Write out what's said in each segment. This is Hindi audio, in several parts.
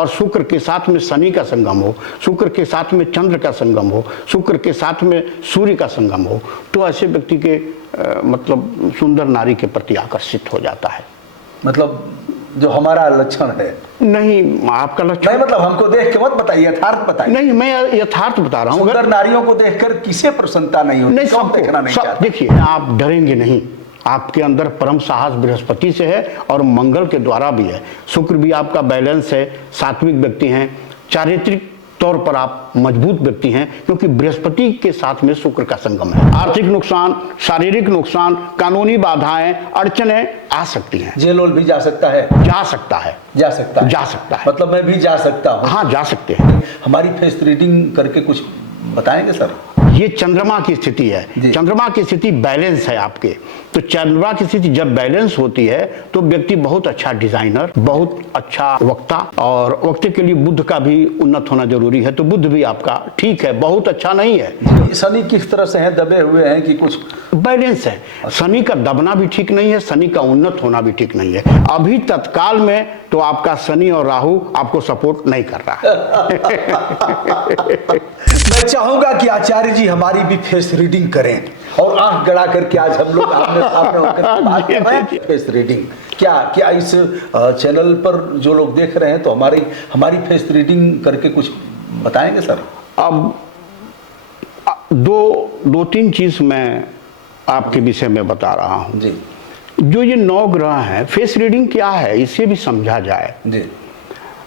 और शुक्र के साथ में शनि का संगम हो, शुक्र के साथ में चंद्र का संगम हो, शुक्र के साथ में सूर्य का संगम हो, तो ऐसे व्यक्ति के मतलब सुंदर नारी के प्रति आकर्षित हो जाता है। मतलब जो हमारा लक्षण है नहीं, आपका लक्षण नहीं, मतलब हमको देख के मत बताइए, यथार्थ बताइए। नहीं, मैं यथार्थ बता रहा हूँ। सुंदर नारियों को देखकर किसे प्रसन्नता नहीं होती? नहीं, कौन देखना नहीं चाहता? देखिए, आप डरेंगे नहीं, आपके अंदर परम साहस बृहस्पति से है और मंगल के द्वारा भी है। शुक्र भी आपका बैलेंस है, सात्विक व्यक्ति हैं, चारित्रिक तौर पर आप मजबूत व्यक्ति हैं, क्योंकि बृहस्पति के साथ में शुक्र का संगम है। आर्थिक नुकसान, शारीरिक नुकसान, कानूनी बाधाएं, अड़चने आ सकती हैं। जेल भी जा सकता है? जा सकता है, जा सकता है, जा सकता है। मतलब मैं भी जा सकता हूँ? हाँ, जा सकते हैं। हमारी फेस रीडिंग करके कुछ बताएंगे सर? ये चंद्रमा की स्थिति है। चंद्रमा की स्थिति बैलेंस है आपके, तो चंद्रमा की स्थिति जब बैलेंस होती है तो व्यक्ति बहुत अच्छा डिजाइनर, बहुत अच्छा वक्ता, और वक्ते के लिए बुद्ध का भी उन्नत होना जरूरी है, तो बुद्ध भी आपका ठीक है, बहुत अच्छा नहीं है। शनि किस तरह से है, दबे हुए हैं कि कुछ बैलेंस है? शनि का दबना भी ठीक नहीं है, शनि का उन्नत होना भी ठीक नहीं है। अभी तत्काल में तो आपका शनि और राहु आपको सपोर्ट नहीं कर रहा है। मैं चाहूंगा कि आचार्य जी हमारी भी फेस रीडिंग करें, और आंख गड़ा करके आज हम लोग आमने सामने होकर बात कर रहे हैं। फेस रीडिंग क्या इस चैनल पर जो लोग देख रहे हैं तो हमारी फेस रीडिंग करके कुछ बताएंगे सर? अब दो तीन चीज मैं आपके विषय में बता रहा हूं जी। जो ये 9 ग्रह हैं, फेस रीडिंग क्या है इसे भी समझा जाए जी।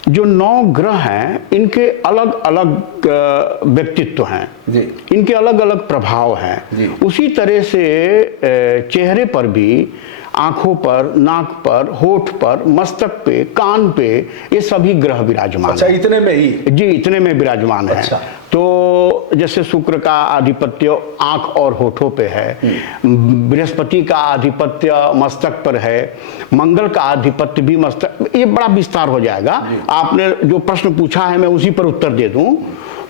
जो 9 ग्रह हैं, इनके अलग अलग व्यक्तित्व हैं जी। इनके अलग अलग प्रभाव हैं जी। उसी तरह से चेहरे पर भी, आंखों पर, नाक पर, होठ पर, मस्तक पे, कान पे, ये सभी ग्रह विराजमान अच्छा, हैं। इतने में ही? जी, इतने में विराजमान है। अच्छा। तो जैसे शुक्र का आधिपत्य आंख और होठों पे है, बृहस्पति का आधिपत्य मस्तक पर है, मंगल का आधिपत्य भी मस्तक, ये बड़ा विस्तार हो जाएगा। आपने जो प्रश्न पूछा है मैं उसी पर उत्तर दे दूं।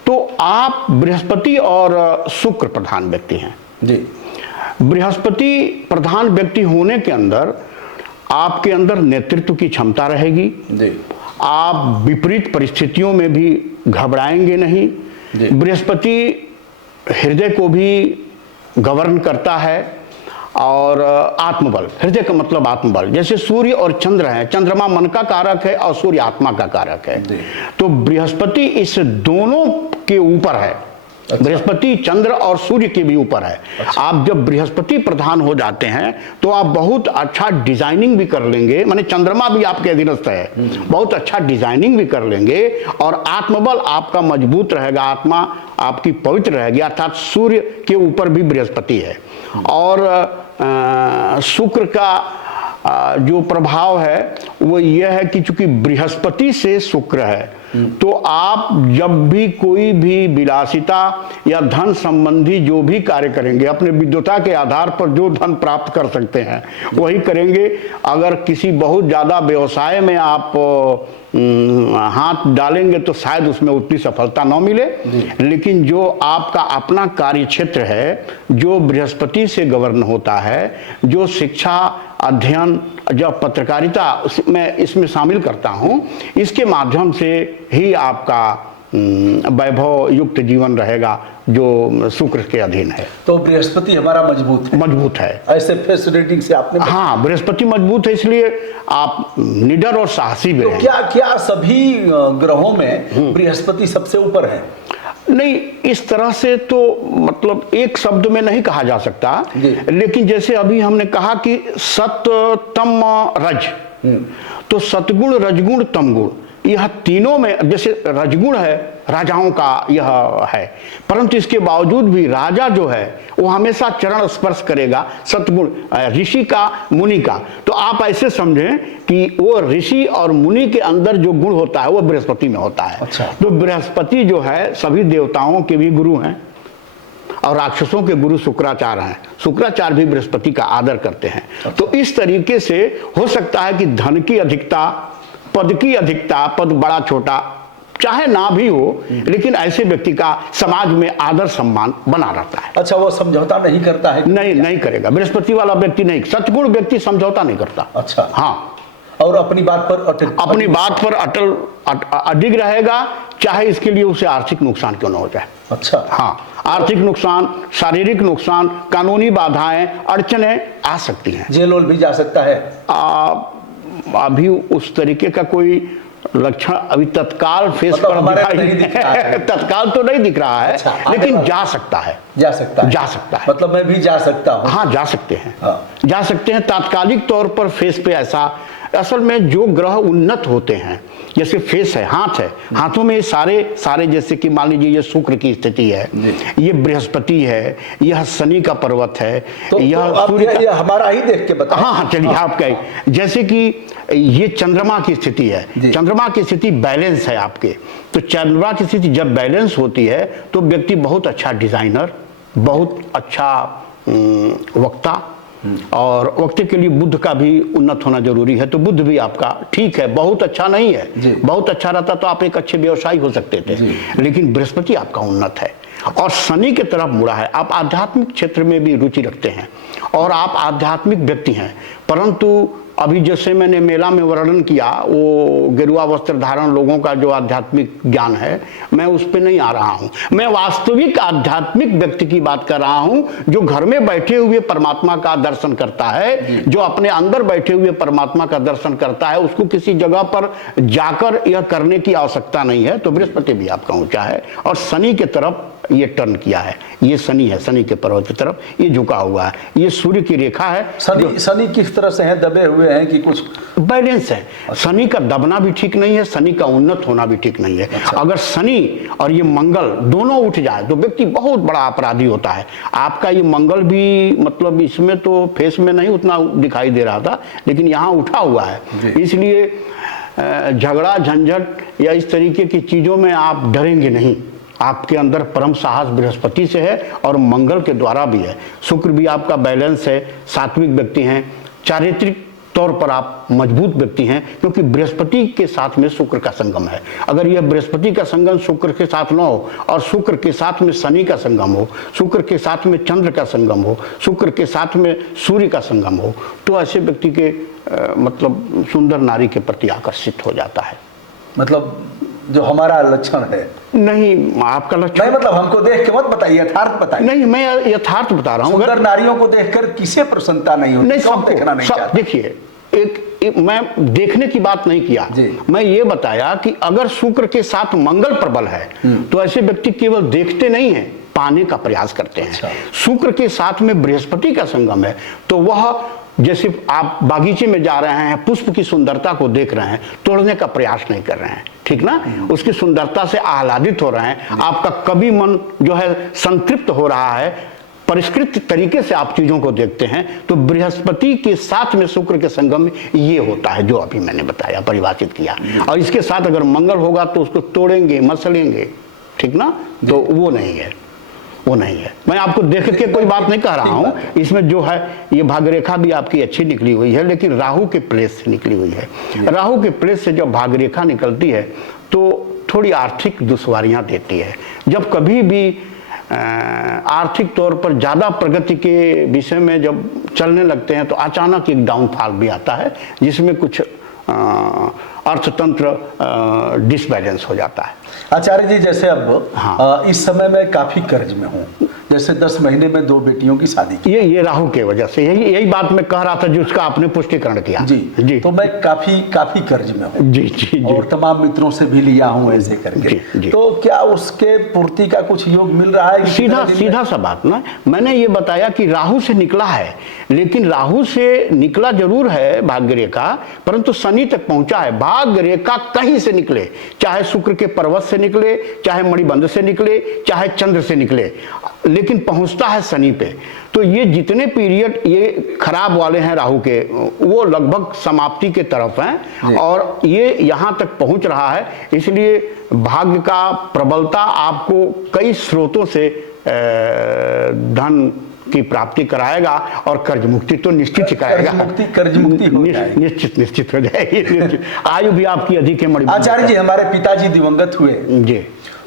तो आप बृहस्पति और शुक्र प्रधान व्यक्ति हैं जी। बृहस्पति प्रधान व्यक्ति होने के अंदर आपके अंदर नेतृत्व की क्षमता रहेगी जी। आप विपरीत परिस्थितियों में भी घबराएंगे नहीं। बृहस्पति हृदय को भी गवर्न करता है, और आत्मबल, हृदय का मतलब आत्मबल। जैसे सूर्य और चंद्र हैं, चंद्रमा मन का कारक है और सूर्य आत्मा का कारक है, तो बृहस्पति इस दोनों के ऊपर है। अच्छा। बृहस्पति चंद्र और सूर्य के भी ऊपर है। अच्छा। आप जब बृहस्पति प्रधान हो जाते हैं तो आप बहुत अच्छा डिजाइनिंग भी कर लेंगे, माने चंद्रमा भी आपके अधीनस्थ है, बहुत अच्छा डिजाइनिंग भी कर लेंगे, और आत्मबल आपका मजबूत रहेगा, आत्मा आपकी पवित्र रहेगी, अर्थात सूर्य के ऊपर भी बृहस्पति है। और शुक्र का जो प्रभाव है वो यह है कि चूंकि बृहस्पति से शुक्र है, तो आप जब भी कोई भी विलासिता या धन संबंधी जो भी कार्य करेंगे, अपने विद्वता के आधार पर जो धन प्राप्त कर सकते हैं वही करेंगे। अगर किसी बहुत ज़्यादा व्यवसाय में आप हाथ डालेंगे तो शायद उसमें उतनी सफलता न मिले, लेकिन जो आपका अपना कार्य क्षेत्र है, जो बृहस्पति से गवर्न होता है, जो शिक्षा, अध्ययन, जो पत्रकारिता मैं इसमें शामिल करता हूं, इसके माध्यम से ही आपका वैभव युक्त जीवन रहेगा जो शुक्र के अधीन है। तो बृहस्पति हमारा मजबूत है। ऐसे फेस रीडिंग से आपने हाँ, बृहस्पति मजबूत है, इसलिए आप निडर और साहसी भी तो क्या सभी ग्रहों में बृहस्पति सबसे ऊपर है? नहीं, इस तरह से तो मतलब एक शब्द में नहीं कहा जा सकता, लेकिन जैसे अभी हमने कहा कि सत तम रज, तो सतगुण, रजगुण, तमगुण, यह तीनों में, जैसे रजगुण है राजाओं का यह है, परंतु इसके बावजूद भी राजा जो है वो हमेशा चरण स्पर्श करेगा सतगुण ऋषि का, मुनि का। तो आप ऐसे समझें कि वो ऋषि और मुनि के अंदर जो गुण होता है वो बृहस्पति में होता है। अच्छा। तो बृहस्पति जो है सभी देवताओं के भी गुरु हैं, और राक्षसों के गुरु शुक्राचार्य हैं। शुक्राचार्य भी बृहस्पति का आदर करते हैं। अच्छा। तो इस तरीके से हो सकता है कि धन की अधिकता, पद की अधिकता, पद बड़ा छोटा चाहे ना भी हो, लेकिन ऐसे व्यक्ति का समाज में आदर सम्मान बना रहता है। अच्छा, वो समझौता नहीं करता है? नहीं करेगा। बृहस्पति वाला व्यक्ति नहीं, सतगुण व्यक्ति समझौता नहीं करता। अच्छा। हाँ, और अपनी बात पर अपनी बात पर अडिग रहेगा, चाहे इसके लिए उसे आर्थिक नुकसान क्यों न हो जाए। अच्छा। हाँ, आर्थिक नुकसान, शारीरिक नुकसान, कानूनी बाधाएं, अड़चनें आ सकती हैं, जेल भी जा सकता है। अभी उस तरीके का कोई लक्षण अभी तत्काल फेस मतलब पर दिखाई नहीं दिख रहा है। तत्काल तो नहीं दिख रहा है। अच्छा, लेकिन जा सकता है, जा सकता है, जा सकता है। मतलब मैं भी जा सकता हूँ। हाँ, जा सकते हैं। हाँ। जा सकते हैं तात्कालिक तौर पर फेस पे ऐसा। असल में जो ग्रह उन्नत होते हैं, जैसे फेस है, हाथ है, हाथों में ये सारे जैसे कि मान लीजिए ये शुक्र की स्थिति है, ये बृहस्पति है, यह शनि का पर्वत है, तो यह सूर्य, ये हमारा ही देख के बताओ। हाँ, चलिए आपका, जैसे कि ये चंद्रमा की स्थिति है, चंद्रमा की स्थिति बैलेंस है आपके, तो चंद्रमा की स्थिति जब बैलेंस होती है तो व्यक्ति बहुत अच्छा डिजाइनर, बहुत अच्छा वक्ता, और वक्ते के लिए बुद्ध का भी उन्नत होना जरूरी है, तो बुद्ध भी आपका ठीक है, बहुत अच्छा नहीं है। बहुत अच्छा रहता तो आप एक अच्छे व्यवसायी हो सकते थे, लेकिन बृहस्पति आपका उन्नत है और शनि की तरफ मुड़ा है। आप आध्यात्मिक क्षेत्र में भी रुचि रखते हैं और आप आध्यात्मिक व्यक्ति हैं, परंतु अभी जैसे मैंने मेला में वर्णन किया, वो गेरुआ वस्त्र धारण लोगों का जो आध्यात्मिक ज्ञान है, मैं उस पर नहीं आ रहा हूं। मैं वास्तविक आध्यात्मिक व्यक्ति की बात कर रहा हूं, जो घर में बैठे हुए परमात्मा का दर्शन करता है, जो अपने अंदर बैठे हुए परमात्मा का दर्शन करता है, उसको किसी जगह पर जाकर यह करने की आवश्यकता नहीं है। तो बृहस्पति भी आपका ऊंचा है और शनि की तरफ ये टर्न किया है, ये शनि है, शनि के पर्वत की तरफ ये झुका हुआ है, ये सूर्य की रेखा है। शनि किस तरह से है, दबे हुए हैं कि कुछ बैलेंस है। शनि का दबना भी ठीक नहीं है, शनि का उन्नत होना भी ठीक नहीं है। अच्छा। अगर शनि और ये मंगल दोनों उठ जाए तो व्यक्ति बहुत बड़ा अपराधी होता है। आपका ये मंगल भी, मतलब इसमें तो फेस में नहीं उतना दिखाई दे रहा था, लेकिन यहाँ उठा हुआ है, इसलिए झगड़ा झंझट या इस तरीके की चीजों में आप डरेंगे नहीं। आपके अंदर परम साहस बृहस्पति से है और मंगल के द्वारा भी है। शुक्र भी आपका बैलेंस है, सात्विक व्यक्ति हैं, चारित्रिक तौर पर आप मजबूत व्यक्ति हैं, क्योंकि बृहस्पति के साथ में शुक्र का संगम है। अगर यह बृहस्पति का संगम शुक्र के साथ न हो और शुक्र के साथ में शनि का संगम हो, शुक्र के साथ में चंद्र का संगम हो, शुक्र के साथ में सूर्य का संगम हो, तो ऐसे व्यक्ति के मतलब सुंदर नारी के प्रति आकर्षित हो जाता है। मतलब जो हमारा लक्षण है नहीं, आपका लक्षण नहीं, मतलब हमको देख के मत बताइए, यथार्थ बताइए। नहीं, मैं यथार्थ बता रहा हूँ। सुंदर नारियों को देखकर किसे प्रसन्नता नहीं होती? नहीं, सब देखना नहीं चाहता। देखिए, एक मैं देखने की बात नहीं किया, मैं ये बताया कि अगर शुक्र के साथ मंगल प्रबल है तो ऐसे व्यक्ति केवल देखते नहीं है, पाने का प्रयास करते हैं। अच्छा। शुक्र के साथ में बृहस्पति का संगम है तो वह, जैसे आप बागीचे में जा रहे हैं, पुष्प की सुंदरता को देख रहे हैं, तोड़ने का प्रयास नहीं कर रहे हैं, ठीक ना, उसकी सुंदरता से आह्लादित हो रहे हैं, आपका कभी मन जो है संतृप्त हो रहा है, परिष्कृत तरीके से आप चीजों को देखते हैं। तो बृहस्पति के साथ में शुक्र के संगम में ये होता है जो अभी मैंने बताया, परिभाषित किया। और इसके साथ अगर मंगल होगा तो उसको तोड़ेंगे, मसलेंगे, ठीक ना, तो वो नहीं है, वो नहीं है। मैं आपको देख के कोई बात नहीं कह रहा हूं। इसमें जो है ये भाग्यरेखा भी आपकी अच्छी निकली हुई है, लेकिन राहु के प्लेस से निकली हुई है। राहु के प्लेस से जब भाग्यरेखा निकलती है तो थोड़ी आर्थिक दुश्वारियां देती है। जब कभी भी आर्थिक तौर पर ज्यादा प्रगति के विषय में जब चलने लगते हैं तो अचानक एक डाउनफॉल भी आता है, जिसमें कुछ अर्थतंत्र डिसबैलेंस हो जाता है। आचार्य जी, जैसे अब इस समय मैं काफी कर्ज में हूँ, जैसे 10 महीने में 2 बेटियों की शादी की। ये राहु के वजह से, यही बात मैं कह रहा था जिसका आपने पुष्टिकरण किया। जी, तो मैं काफी कर्ज में हूँ। जी, और तमाम मित्रों से भी लिया हूँ ऐसे करके। तो क्या उसके पूर्ति का कुछ योग मिल रहा है? सीधा सा बात ना, मैंने ये बताया कि राहु से निकला है, लेकिन राहु से निकला जरूर है भाग्य रेखा, परंतु शनि तक पहुंचा है। भाग्य रेखा कहीं से निकले, चाहे शुक्र के पर्वत से निकले, चाहे मणिबंध से निकले, चाहे चंद्र से निकले, लेकिन पहुंचता है शनि पे। तो ये जितने पीरियड ये खराब वाले हैं राहु के, वो लगभग समाप्ति के तरफ हैं और ये यहाँ तक पहुंच रहा है। इसलिए भाग्य का प्रबलता आपको कई स्रोतों से धन की प्राप्ति कराएगा और कर्ज मुक्ति तो निश्चित ही कराएगा। कर्ज मुक्ति निश्चित हो जाएगी। आयु भी आपकी अधिक है। आचार्य जी, हमारे पिताजी दिवंगत हुए जी,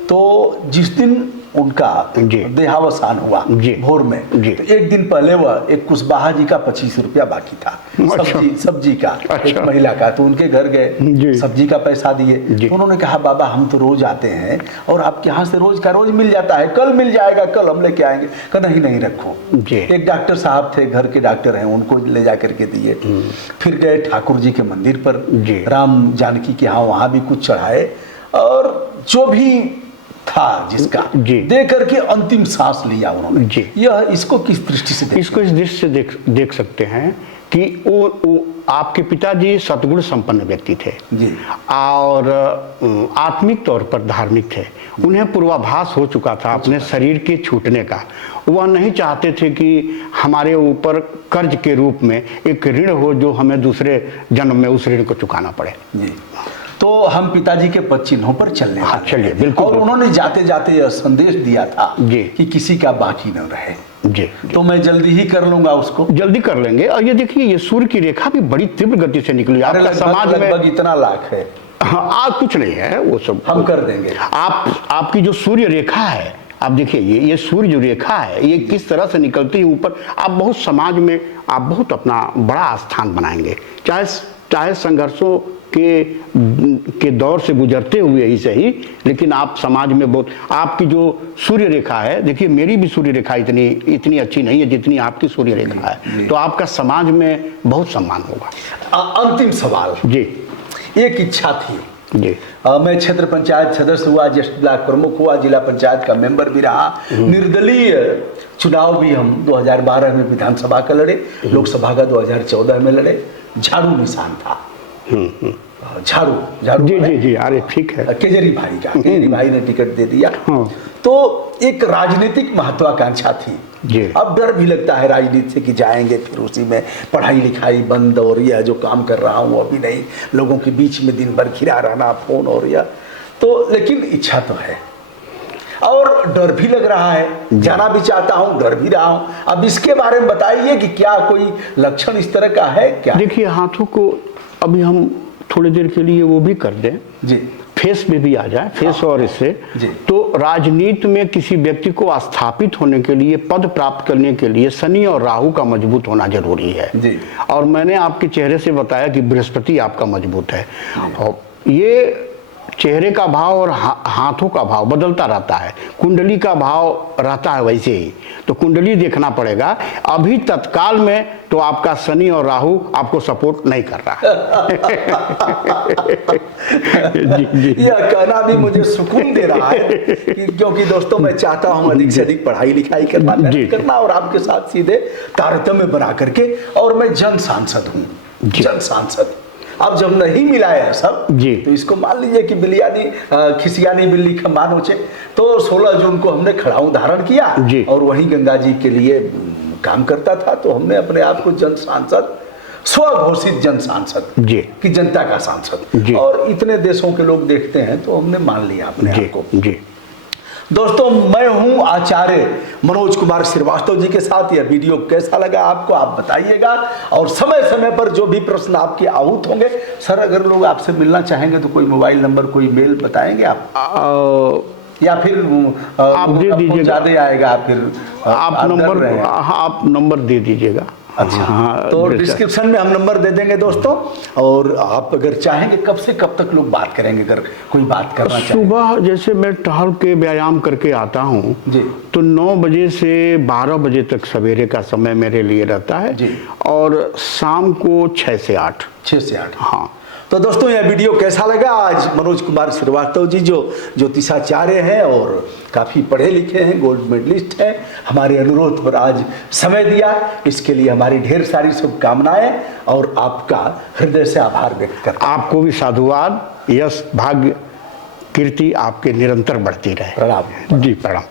तो जिस दिन उनका जी। देहावसान हुआ जी। भोर में, जी। तो एक दिन पहले वह एक कुशवाहा जी का 25 रुपया बाकी था, अच्छा। सब्जी का, एक अच्छा। महिला का, तो उनके घर जी। गए, सब्जी का पैसा दिए, जी। तो उन्होंने कहा बाबा हम तो रोज आते हैं और आपके यहाँ से रोज का रोज मिल जाता है, कल मिल जाएगा, कल हम लेके आएंगे। कहा नहीं नहीं रखो। जी। एक डॉक्टर साहब थे, घर के डॉक्टर हैं, उनको ले जा करके दिए। फिर गए ठाकुर जी के मंदिर पर, जी। राम जानकी के यहाँ, वहाँ भी कुछ चढ़ाए, और जो भी था जिसका जी। दे करके अंतिम सांस लिया उन्होंने। जी। यह इसको किस दृष्टि से देखते इसको इस दृष्टि से देख सकते हैं कि वो आपके पिताजी सद्गुण संपन्न व्यक्ति थे जी। और आत्मिक तौर पर धार्मिक थे। उन्हें पूर्वाभास हो चुका था अपने शरीर के छूटने का। वह नहीं चाहते थे कि हमारे ऊपर कर्ज के रूप में एक ऋण हो जो हमें दूसरे जन्म में उस ऋण को चुकाना पड़े। जी। तो हम पिताजी के पद चिन्हों पर चलने हाँ, वाले चलिए, हैं। बिल्कुल, और बिल्कुल। उन्होंने जाते जाते यह संदेश दिया था जी। कि किसी का बाकी न रहे। जी। तो मैं जल्दी ही कर लूंगा उसको। जल्दी कर लेंगे। और ये देखिए, ये सूर्य की रेखा भी बड़ी तीव्र गति से निकली। अरे आपका समाज में लगभग इतना लाख है, हाँ, कुछ नहीं है वो सब, हम कर देंगे। आपकी जो सूर्य रेखा है, आप देखिए ये सूर्य जो रेखा है, ये किस तरह से निकलती है ऊपर। आप बहुत समाज में आप बहुत अपना बड़ा स्थान बनाएंगे, चाहे संघर्षों के दौर से गुजरते हुए ही सही, लेकिन आप समाज में बहुत, आपकी जो सूर्य रेखा है, देखिए मेरी भी सूर्य रेखा इतनी अच्छी नहीं है जितनी आपकी सूर्य रेखा है, तो आपका समाज में बहुत सम्मान होगा। अंतिम सवाल जी। एक इच्छा थी जी। मैं क्षेत्र पंचायत सदस्य हुआ, ज्येष्ठ ब्लॉक प्रमुख हुआ, जिला पंचायत का मेंबर भी रहा, निर्दलीय चुनाव भी हम 2012 में विधानसभा का लड़े, लोकसभा का 2014 में लड़े, झाड़ू निशान था। झाड़ू जी जी जी, अरे ठीक है। केजरी भाई ने टिकट दे दिया। तो एक राजनीतिक महत्वाकांक्षा थी जी। अब डर भी लगता है राजनीति से कि जाएंगे फिर उसी में पढ़ाई लिखाई बंद, और यह जो काम कर रहा हूँ अभी नहीं, लोगों के बीच में दिन भर घिरा रहना फोन और यह तो, लेकिन इच्छा तो है और डर भी लग रहा है, जाना भी चाहता हूँ, डर भी रहा हूँ। अब इसके बारे में बताइए कि क्या कोई लक्षण इस तरह का है क्या? देखिए, हाथों को अभी हम थोड़ी देर के लिए वो भी कर दें जी, फेस में भी आ जाए, फेस और इससे जी। तो राजनीति में किसी व्यक्ति को स्थापित होने के लिए, पद प्राप्त करने के लिए शनि और राहु का मजबूत होना जरूरी है जी। और मैंने आपके चेहरे से बताया कि बृहस्पति आपका मजबूत है, और ये चेहरे का भाव और हाथों का भाव बदलता रहता है, कुंडली का भाव रहता है वैसे ही, तो कुंडली देखना पड़ेगा। अभी तत्काल में तो आपका शनि और राहु आपको सपोर्ट नहीं कर रहा है। जी, जी। यह कहना भी मुझे सुकून दे रहा है कि क्योंकि दोस्तों मैं चाहता हूं अधिक से अधिक पढ़ाई लिखाई करना, मेहनत करना और आपके साथ सीधे तारतम्य बना करके, और मैं जन सांसद हूँ, जन सांसद। अब जब नहीं मिला है सब जी। तो इसको मान लीजिए कि बिलियानी खिसियानी बिल्ली खम्बा नोचे। तो 16 जून को हमने खड़ाऊ धारण किया जी। और वहीं गंगा जी के लिए काम करता था, तो हमने अपने आप को जन सांसद, स्वघोषित जन सांसद जी। कि जनता का सांसद, जी। और इतने देशों के लोग देखते हैं तो हमने मान लिया अपने आप को। जी। दोस्तों, मैं हूं आचार्य मनोज कुमार श्रीवास्तव जी के साथ। यह वीडियो कैसा लगा आपको आप बताइएगा, और समय समय पर जो भी प्रश्न आपके आहूत होंगे, सर अगर लोग आपसे मिलना चाहेंगे तो कोई मोबाइल नंबर, कोई मेल बताएंगे आप, या फिर आप दे दीजिएगा, ज्यादा आएगा, फिर आप नंबर दे दीजिएगा। अच्छा, तो डिस्क्रिप्शन में हम नंबर दे देंगे दोस्तों, और आप अगर चाहेंगे कब से कब तक लोग बात करेंगे अगर कोई बात करना चाहे? सुबह जैसे मैं टहल के व्यायाम करके आता हूँ जी, तो 9 बजे से 12 बजे तक सवेरे का समय मेरे लिए रहता है जी। और शाम को 6 से 8। 6 से 8। हाँ। तो दोस्तों, यह वीडियो कैसा लगा? आज मनोज कुमार श्रीवास्तव जी जो ज्योतिषाचार्य हैं और काफ़ी पढ़े लिखे हैं, गोल्ड मेडलिस्ट हैं, हमारे अनुरोध पर आज समय दिया, इसके लिए हमारी ढेर सारी शुभकामनाएं और आपका हृदय से आभार व्यक्त करता हूं। आपको भी साधुवाद, यश, भाग्य, कीर्ति आपके निरंतर बढ़ती रहे। प्रणाम। जी, प्रणाम।